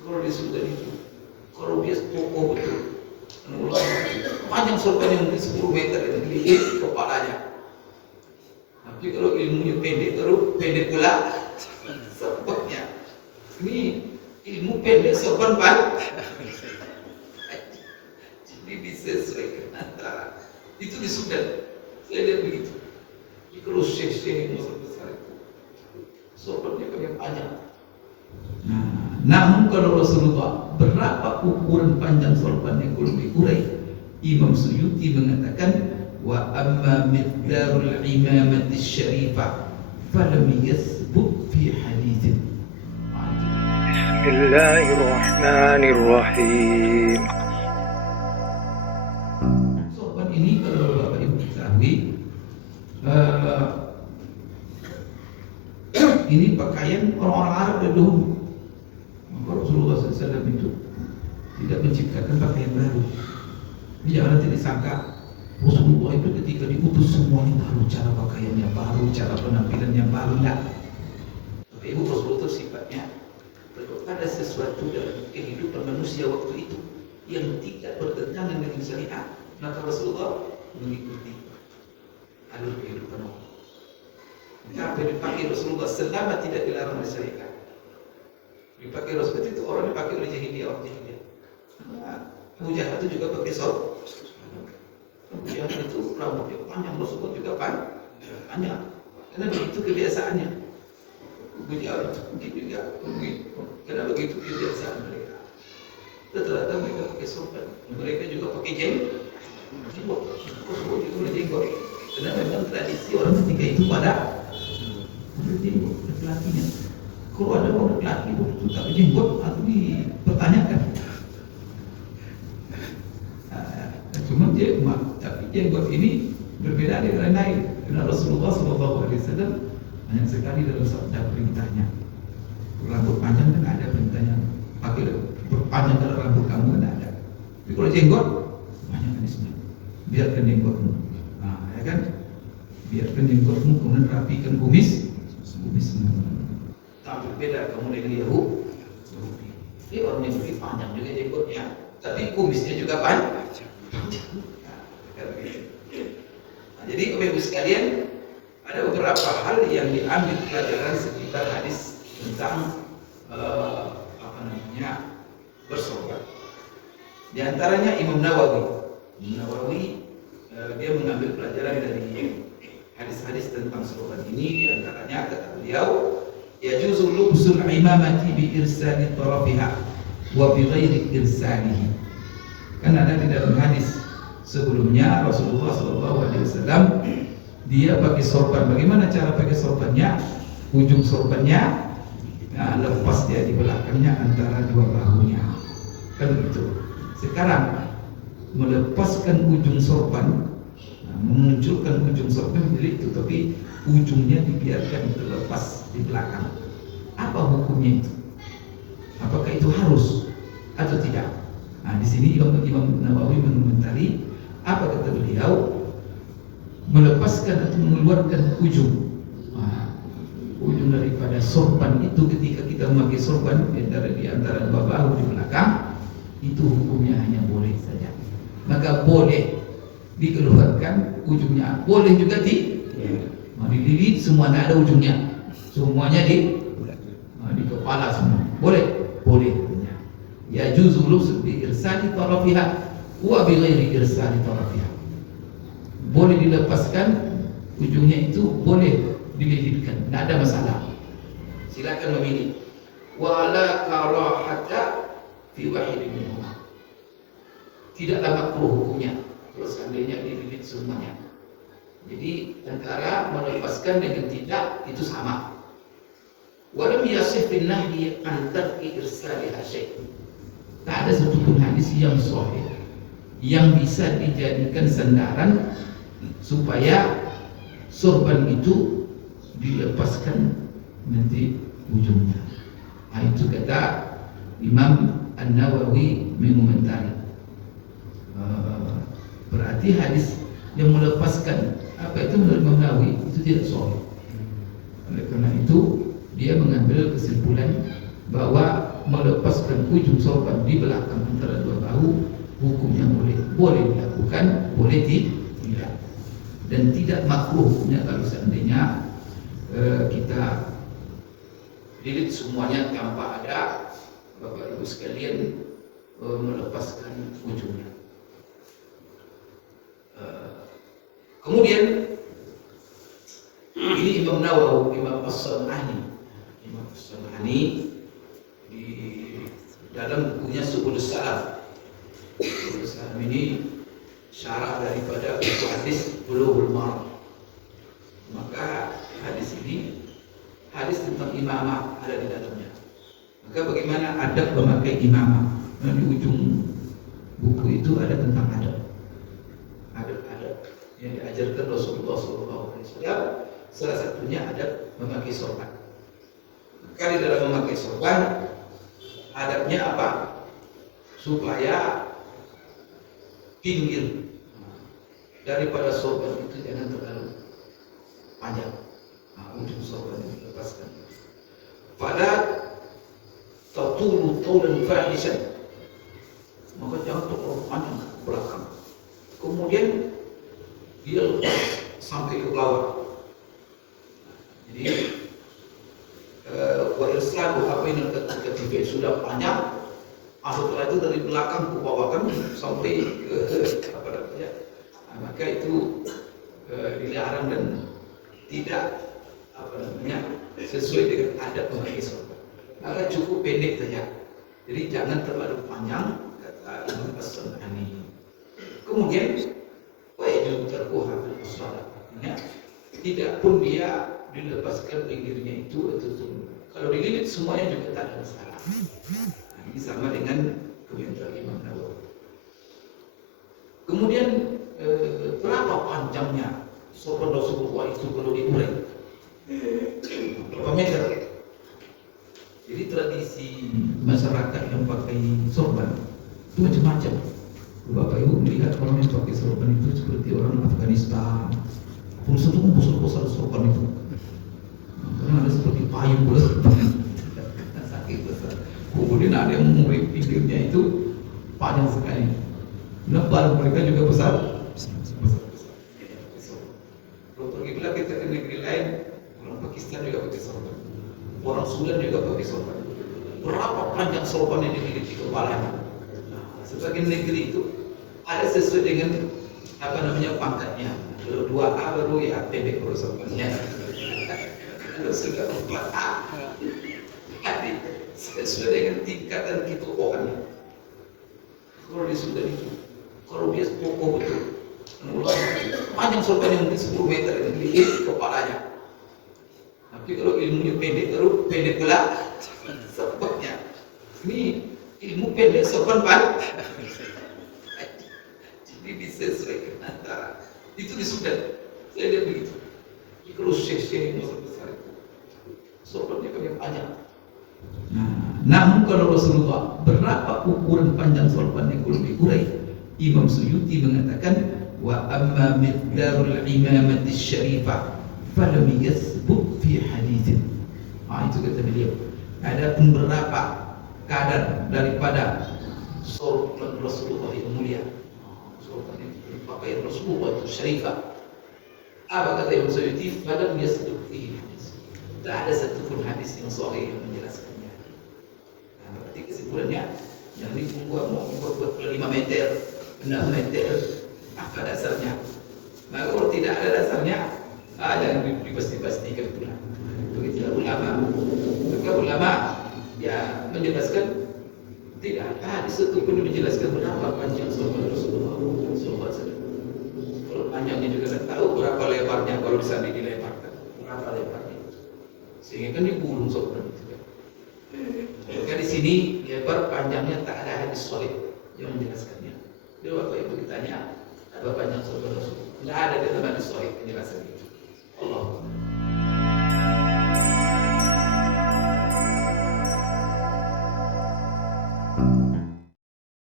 Kalau dia sudah itu, kalau dia kokoh betul, panjang sorbannya mungkin 10 meter di kepalanya. Tapi kalau ilmunya pendek, terus pendek pula sorbannya. Ini ilmu pendek sorban panjang. Jadi disesuaikan antara itu di Sudan. Saya lihat begitu. Di kalau syekh yang besar itu sorbannya paling panjang. Namun kalau Rasulullah berapa ukuran panjang sorbannya kalau dikurai, Imam Suyuti mengatakan wa amma miqdarul imamati syarifah falam yasbut fi hadithin. Bismillahirrahmanirrahim. Sorban ini kalau Bapak Ibu ketahui, ini pakaian orang-orang Arab dari dahulu. Maka Rasulullah SAW itu tidak menciptakan pakaian baru. Jangan nanti disangka Rasulullah itu ketika diutus semuanya baru, cara pakaiannya baru, cara penampilannya baru. Tidak. Tapi Ibu Rasulullah itu sifatnya ada sesuatu dalam kehidupan manusia waktu itu yang tidak bertentangan dengan syariat, maka Rasulullah mengikuti alur kehidupan Allah. Apa yang dipakai Rasulullah selama tidak dilarang oleh syariat. Dipakai Rasulullah itu orang dipakai oleh jahiliyah, orang jahiliyah. Abu Jahal itu juga pakai sorban. Abu Jahal itu rambutnya panjang, Rasulullah juga panjang. Karena begitu kebiasaannya. Abu Jahal itu mungkin juga begitu. Karena begitu kebiasaan mereka. Rata-rata mereka pakai sorban. Mereka juga pakai jenggot. Rasulullah juga pakai jenggot. Karena memang tradisi orang ketika itu pada jenggot laki-lakinya. Kalau ada orang laki itu tak jenggot atau dipertanyakan. Cuma dia umat, tapi jenggot ini berbeda dengan lain. Karena Rasulullah SAW hanya sekali dalam sabda perintahnya. Rambut panjang kan ada perintahnya. Pakai perpanjang kalau rambut kamu kan ada. Tapi kalau jenggot banyak kan isinya. Biarkan jenggotmu. Ya kan? Biarkan jenggotmu, kemudian rapikan kumismu. Tapi beda kamu dengan Yahudi. Ini orang Yahudi panjang juga jenggotnya, tapi kumisnya juga panjang. Nah, jadi Bapak Ibu sekalian, ada beberapa hal yang diambil pelajaran sekitar hadis tentang bersorban. Di antaranya Imam Nawawi dia mengambil pelajaran dari hadis-hadis tentang sorban ini. Di antaranya kata beliau, yajuzu lubsul imamati bi irsali tarafiha wa bi ghairi irsalihi. Kan ada di dalam hadis sebelumnya Rasulullah SAW dia pakai sorban. Bagaimana cara pakai sorbannya? Ujung sorbannya lepas dia di belakangnya antara dua bahunya. Kan begitu. Sekarang melepaskan ujung sorban, memunculkan ujung sorban jadi itu, tapi ujungnya dibiarkan terlepas di belakang. Apa hukumnya itu? Apakah itu harus atau tidak? Nah, di sini Imam Nawawi mengomentari apa kata beliau, melepaskan atau mengeluarkan ujung daripada sorban itu ketika kita memakai sorban di antara dua bahu di belakang, itu hukumnya hanya boleh saja. Maka boleh dikeluarkan ujungnya, boleh juga dililit semua, tidak ada ujungnya, semuanya di kepala semua, boleh. Ya juzu lubs bi irsali tarafiha wa bi ghairi irsali tarafiha. Boleh dilepaskan ujungnya itu, boleh dililitkan, tidak ada masalah. Silakan memilih. Wala karahata fi wahidin minhuma. Tidaklah makruh hukumnya kalau seandainya dililit semuanya. Jadi antara melepaskan dengan tidak itu sama. Walam yasih bin nahyi an tarki irsaliha syai'. Tak ada satupun hadis yang sahih yang bisa dijadikan sandaran supaya sorban itu dilepaskan nanti ujungnya. Itu kata Imam An-Nawawi mengomentari. Berarti hadis yang melepaskan apa itu menurut Imam Nawawi itu tidak sahih. Oleh karena itu dia mengambil kesimpulan bahwa melepaskan melepaskan ujung sorban di belakang antara dua bahu, hukumnya boleh dilakukan, boleh tidak, dan tidak makruh hukumnya kalau seandainya kita lilit semuanya tanpa ada Bapak Ibu sekalian melepaskan ujungnya. Kemudian ini Imam Nawawi, Imam As-San'ani di dalam bukunya Subul Salam. Subul Salam ini syarah daripada buku hadis Bulughul Maram. Maka hadis ini hadis tentang imamah ada di dalamnya. Maka bagaimana adab memakai imamah? Nah, di ujung buku itu ada tentang adab yang diajarkan Rasulullah SAW. Salah satunya adab memakai sorban. Maka di dalam memakai sorban, adabnya apa? Supaya pinggir daripada sorban itu jangan terlalu panjang. Ujung sorban itu lepaskan. Pada tatulu taulan fahisan, maka jangan terlalu panjang ke belakang. Kemudian dia lepas sampai ke bawah. Jadi wa irsalu apa ini ketika sudah panjang, setelah itu dari belakang ke bawah kan sampai ke apa namanya? Maka itu dilarang dan tidak apa namanya sesuai dengan adab memakai sorban. Maka cukup pendek saja. Jadi jangan terlalu panjang, kata Imam As-San'ani. Kemudian wajib terkuha salat. Tidak pun dia dilepaskan pinggirnya itu atau kalau dililit semuanya juga tak ada masalah. Ini sama dengan komentar Imam Nawawi. Kemudian berapa panjangnya sorban Rasulullah itu kalau diurai? Berapa meter? Jadi tradisi masyarakat yang pakai sorban itu macam-macam. Bapak Ibu melihat orang yang pakai sorban itu seperti orang Afghanistan. Pusat itu besar sorban itu. Karena ada seperti payung sakit besar. Kemudian ada yang mengurip pinggirnya itu panjang sekali. Nebal mereka juga besar. Kalau pergi pula kita ke negeri lain, orang Pakistan juga pakai sorban, orang Sudan juga pakai sorban. Berapa panjang sorban yang dililit di kepalanya? Sebagian negeri itu ada sesuai dengan apa namanya pangkatnya. Kalau 2A baru ya pendek sorbannya. Kalau sudah 4A, jadi sesuai dengan tingkatan ketokohannya. Kalau di Sudan itu, kalau dia kokoh betul, panjang sorbannya mungkin 10 meter yang dililit kepalanya. Tapi kalau ilmunya pendek, baru pendek pula sorbannya. Ini ilmu pendek sorban panjang. Jadi disesuaikan antara itu di Sudan. Saya lihat begitu. Jadi kalau syekh-syekh yang besar itu sorbannya paling panjang. Namun kalau Rasulullah berapa ukuran panjang sorbannya kalau diurai? Imam Suyuti mengatakan wa amma miqdarul imamati syarifah falam yasbut fi haditsin. Itu kata beliau. Adapun berapa kadar daripada sorban Rasulullah yang mulia, sorban yang dipakai Rasulullah itu syarifah. Apa kata Imam Suyuti? Falam yasbut fi hadits. Tak ada satupun hadis yang sahih yang menjelaskannya. Berarti kesimpulannya yang dibuat mau buat 5 meter, 6 meter, apa dasarnya? Maka kalau tidak ada dasarnya, jangan dipasti-pastikan pula. Begitulah ulama. Maka ulama ya menjelaskan tidak ada hadis satupun menjelaskan berapa panjang sorban Rasulullah SAW. Kalau panjangnya juga kan tahu berapa lebarnya kalau bisa dilebarkan, berapa lebarnya. Sehingga kan digulung sorban itu kan. Maka di sini lebar panjangnya tak ada hadis sahih yang menjelaskannya. Jadi Bapak Ibu ditanya apa panjang sorban Rasulullah? Tidak ada dalam hadis sahih penjelasan itu.